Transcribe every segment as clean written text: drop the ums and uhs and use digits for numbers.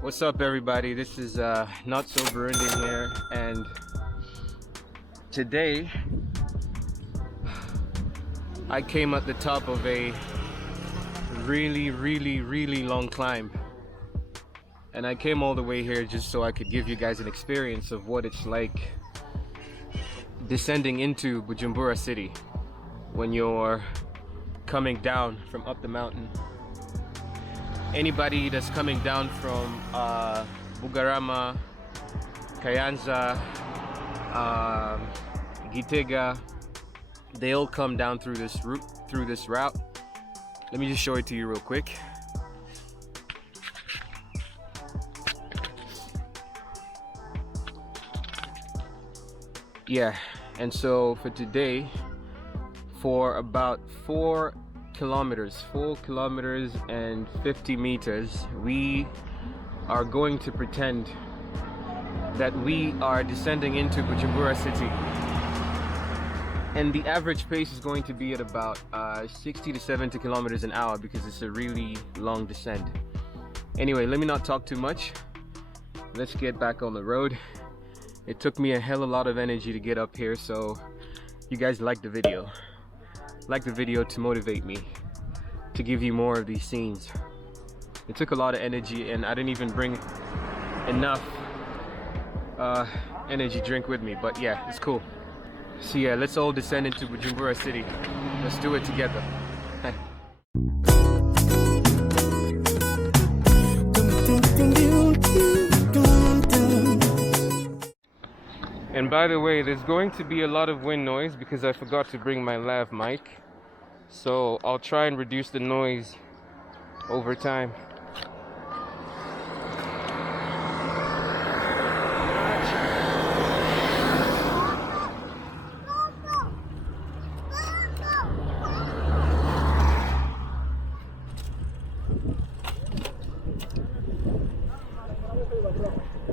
What's up, everybody? This is Not So Burundian here, and today I came at the top of a really long climb, and I came all the way here just so I could give you guys an experience of what it's like descending into Bujumbura city when you're coming down from up the mountain. Anybody that's coming down from Bugarama, Kayanza, Gitega, they all come down through this route. Let me just show it to you real quick. Yeah, and so for today, for about 4 kilometers and 50 meters, we are going to pretend that we are descending into Bujumbura city, and the average pace is going to be at about 60 to 70 kilometers an hour because it's a really long descent. Anyway, let me not talk too much. Let's get back on the road. It took me a hell of a lot of energy to get up here, so you guys like the video. Like the video to motivate me to give you more of these scenes. It took a lot of energy, and I didn't even bring enough energy drink with me, but yeah, it's cool. So yeah, let's all descend into Bujumbura city. Let's do it together. And by the way, there's going to be a lot of wind noise because I forgot to bring my lav mic. So I'll try and reduce the noise over time.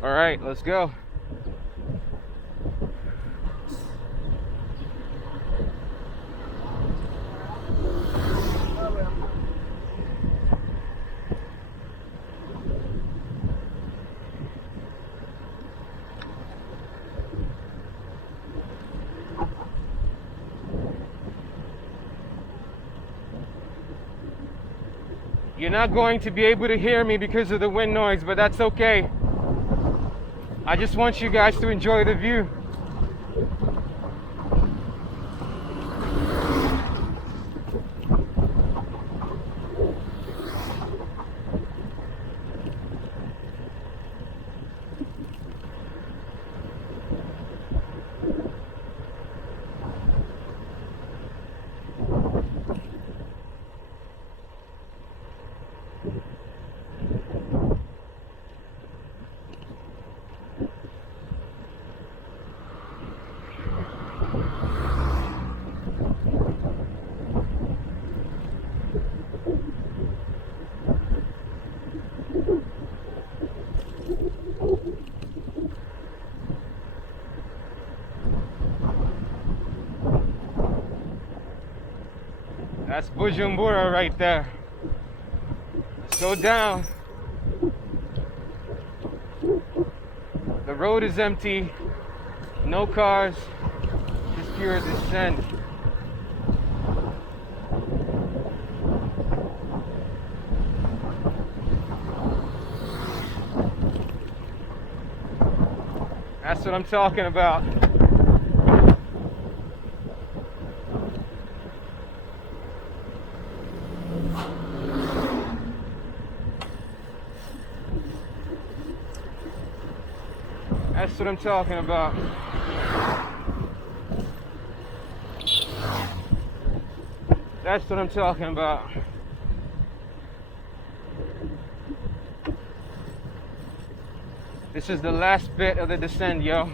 All right, let's go. You're not going to be able to hear me because of the wind noise, but that's okay. I just want you guys to enjoy the view. That's Bujumbura right there. Let's go down. The road is empty, no cars, just pure descent. That's what I'm talking about. That's what I'm talking about. That's what I'm talking about. This is the last bit of the descent, yo.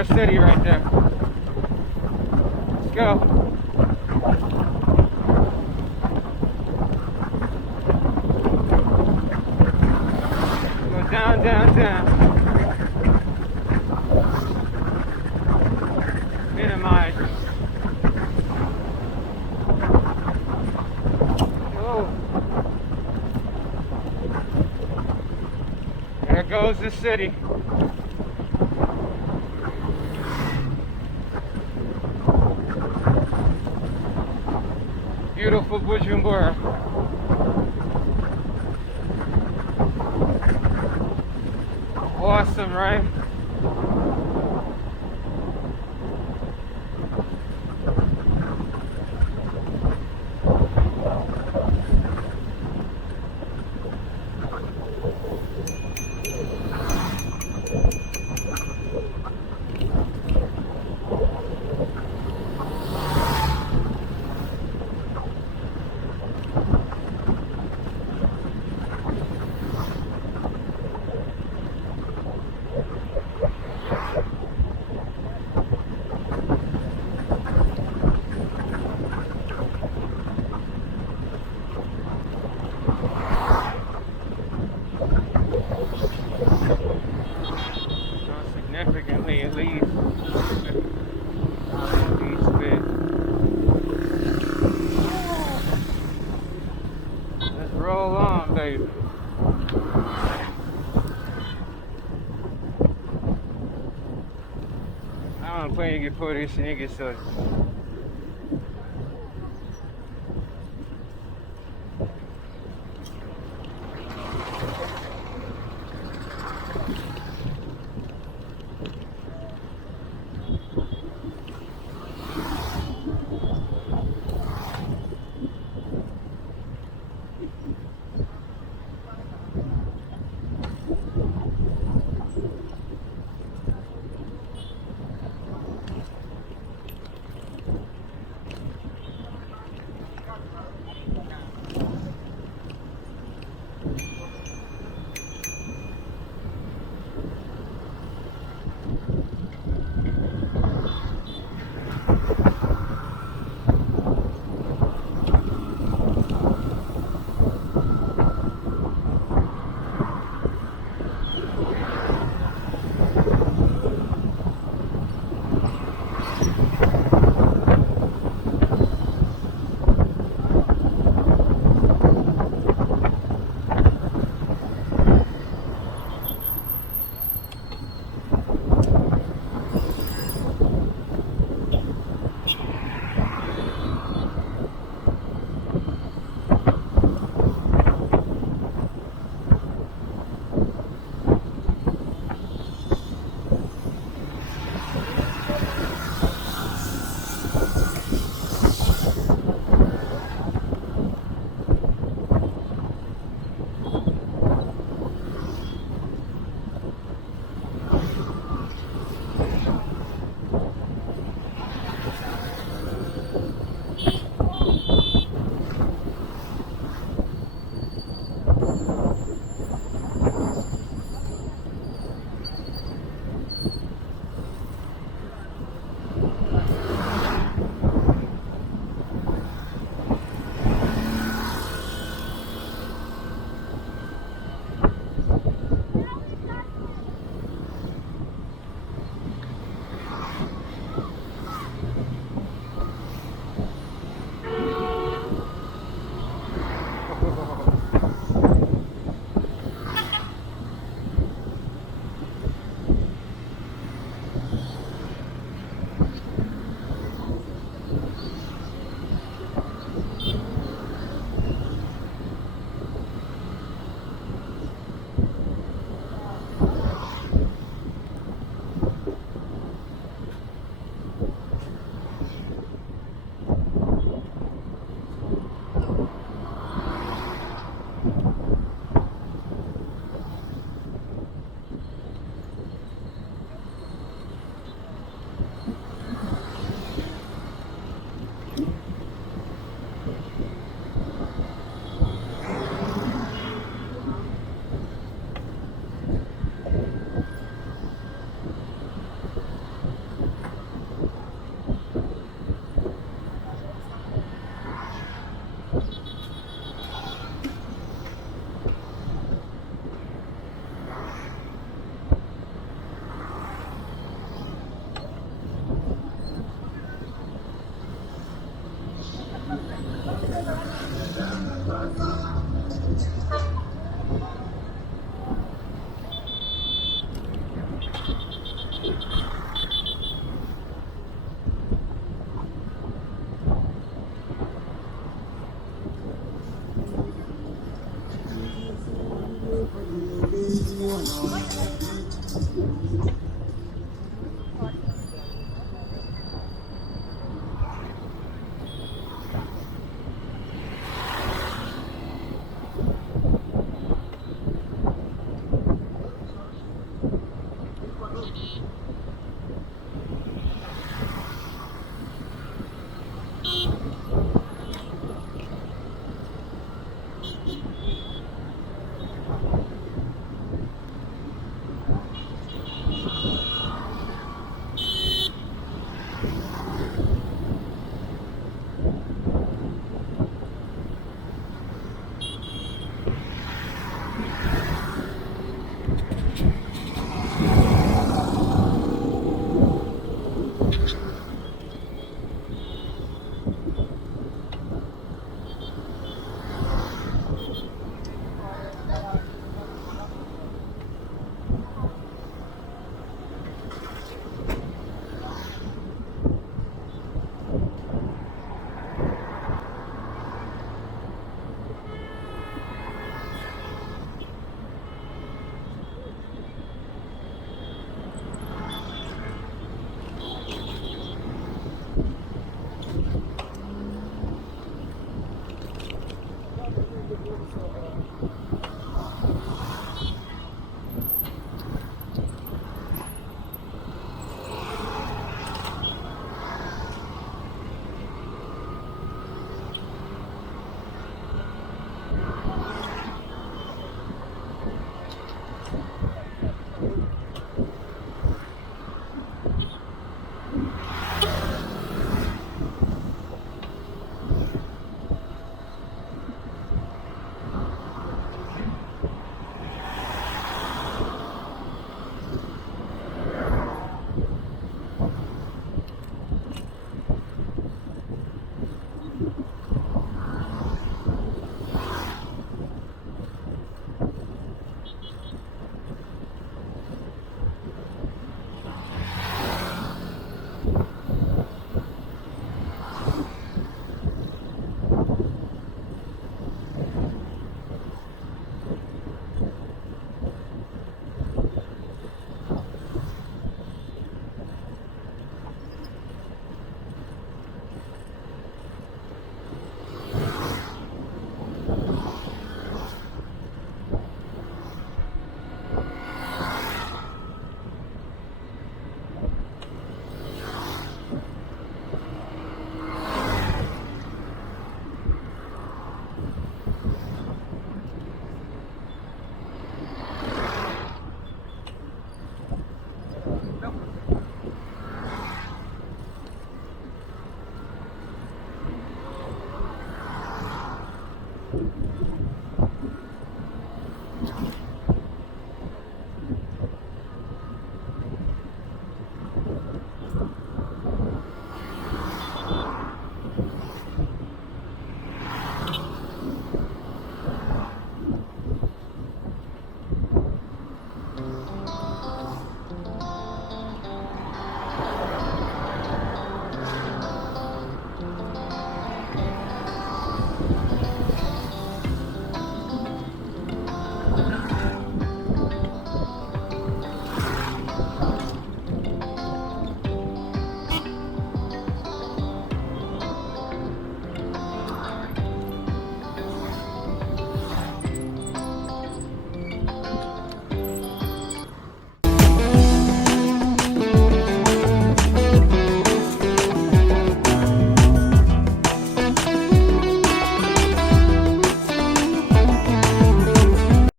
Bujumbura City right there. Let's go. Go down, down, down. Minimize. Oh. There goes the city. Beautiful Bujumbura. Awesome, right? Significantly, at least. Let's roll on, baby. I don't play you por isso, ninguém sabe.